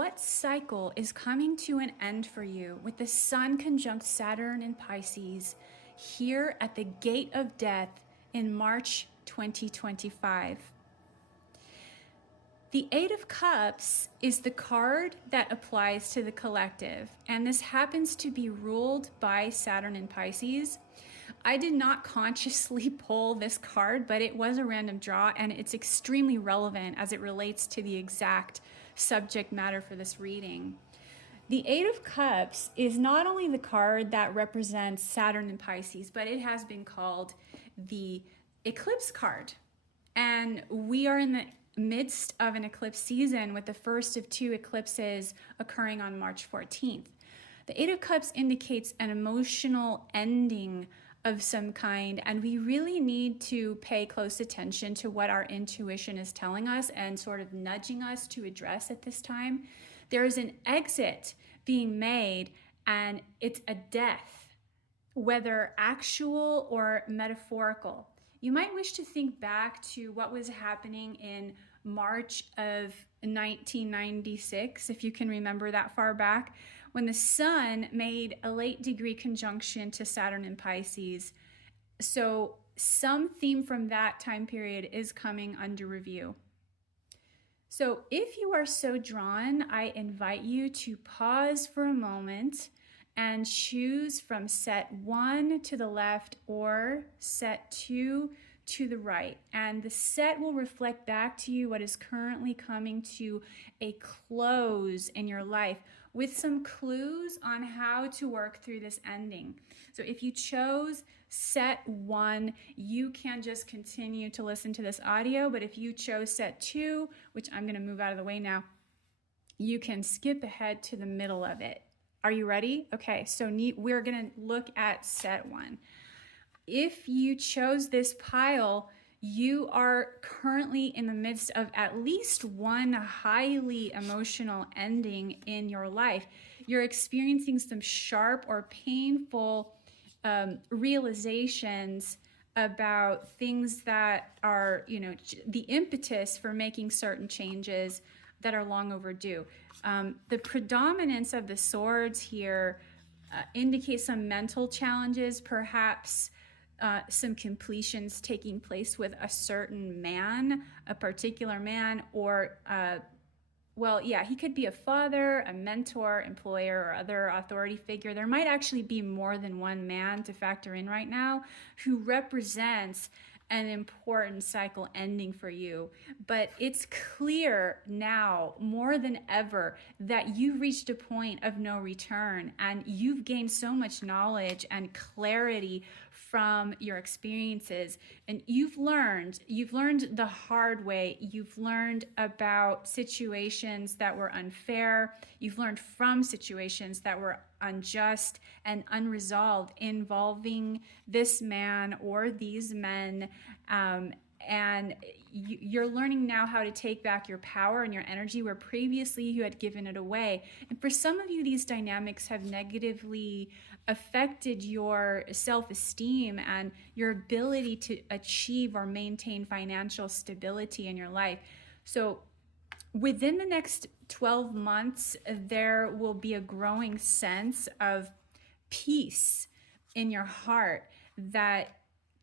what cycle is coming to an end for you with the Sun conjunct Saturn in Pisces here at the gate of death in March 2025? The Eight of Cups is the card that applies to the collective, and this happens to be ruled by Saturn in Pisces. I did not consciously pull this card, but it was a random draw, and it's extremely relevant as it relates to the exact subject matter for this reading. The Eight of Cups is not only the card that represents Saturn in Pisces, but it has been called the eclipse card. And we are in the midst of an eclipse season with the first of two eclipses occurring on March 14th. The Eight of Cups indicates an emotional ending of some kind, and we really need to pay close attention to what our intuition is telling us and sort of nudging us to address at this time. There is an exit being made, and it's a death, whether actual or metaphorical. You might wish to think back to what was happening in March of 1996, if you can remember that far back, when the Sun made a late degree conjunction to Saturn in Pisces. So some theme from that time period is coming under review. So if you are so drawn, I invite you to pause for a moment and choose from set 1 to the left or set 2 to the right. And the set will reflect back to you what is currently coming to a close in your life with some clues on how to work through this ending. So if you chose set 1, you can just continue to listen to this audio. But if you chose set 2, which I'm going to move out of the way now, you can skip ahead to the middle of it. Are you ready? Okay, so we're going to look at set 1. If you chose this pile, you are currently in the midst of at least one highly emotional ending in your life. You're experiencing some sharp or painful realizations about things that are, the impetus for making certain changes that are long overdue. The predominance of the swords here indicates some mental challenges, perhaps some completions taking place with a certain man, a particular man, or, he could be a father, a mentor, employer, or other authority figure. There might actually be more than one man to factor in right now who represents an important cycle ending for you. But it's clear now more than ever that you've reached a point of no return, and you've gained so much knowledge and clarity from your experiences, and you've learned the hard way. You've learned about situations that were unfair. You've learned from situations that were unjust and unresolved involving this man or these men, and you're learning now how to take back your power and your energy where previously you had given it away. And for some of you, these dynamics have negatively affected your self-esteem and your ability to achieve or maintain financial stability in your life. So within the next 12 months, there will be a growing sense of peace in your heart that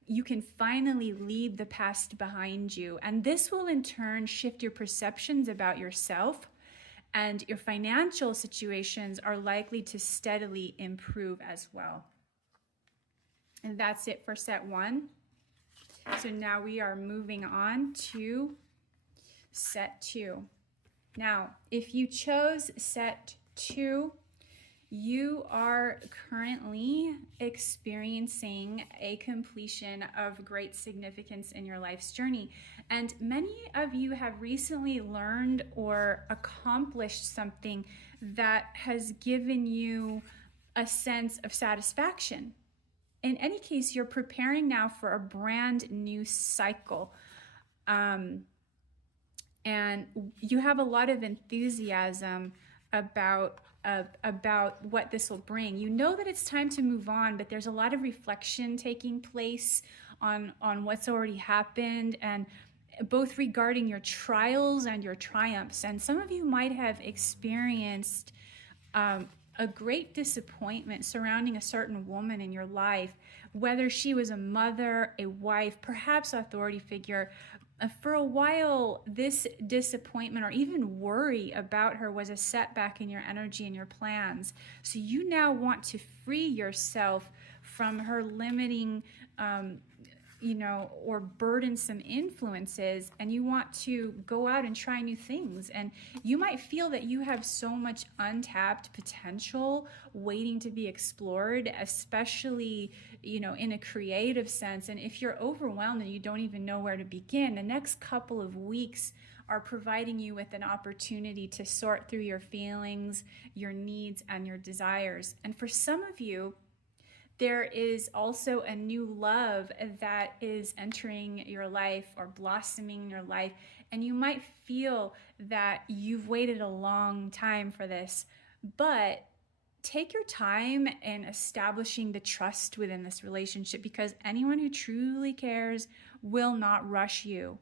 you can finally leave the past behind you. And this will in turn shift your perceptions about yourself, and your financial situations are likely to steadily improve as well. And that's it for set 1. So now we are moving on to set 2. Now, if you chose set 2, you are currently experiencing a completion of great significance in your life's journey. And many of you have recently learned or accomplished something that has given you a sense of satisfaction. In any case, you're preparing now for a brand new cycle. And you have a lot of enthusiasm about what this will bring. You know that it's time to move on, but there's a lot of reflection taking place on what's already happened, and both regarding your trials and your triumphs. And some of you might have experienced a great disappointment surrounding a certain woman in your life, whether she was a mother, a wife, perhaps authority figure. For a while, this disappointment or even worry about her was a setback in your energy and your plans. So you now want to free yourself from her limiting or burdensome influences, and you want to go out and try new things. And you might feel that you have so much untapped potential waiting to be explored, especially, in a creative sense. And if you're overwhelmed and you don't even know where to begin, the next couple of weeks are providing you with an opportunity to sort through your feelings, your needs, and your desires. And for some of you, there is also a new love that is entering your life or blossoming in your life. And you might feel that you've waited a long time for this, but take your time in establishing the trust within this relationship, because anyone who truly cares will not rush you.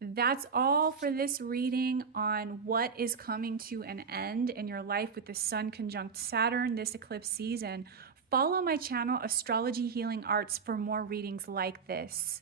That's all for this reading on what is coming to an end in your life with the Sun conjunct Saturn this eclipse season. Follow my channel, Astrology Healing Arts, for more readings like this.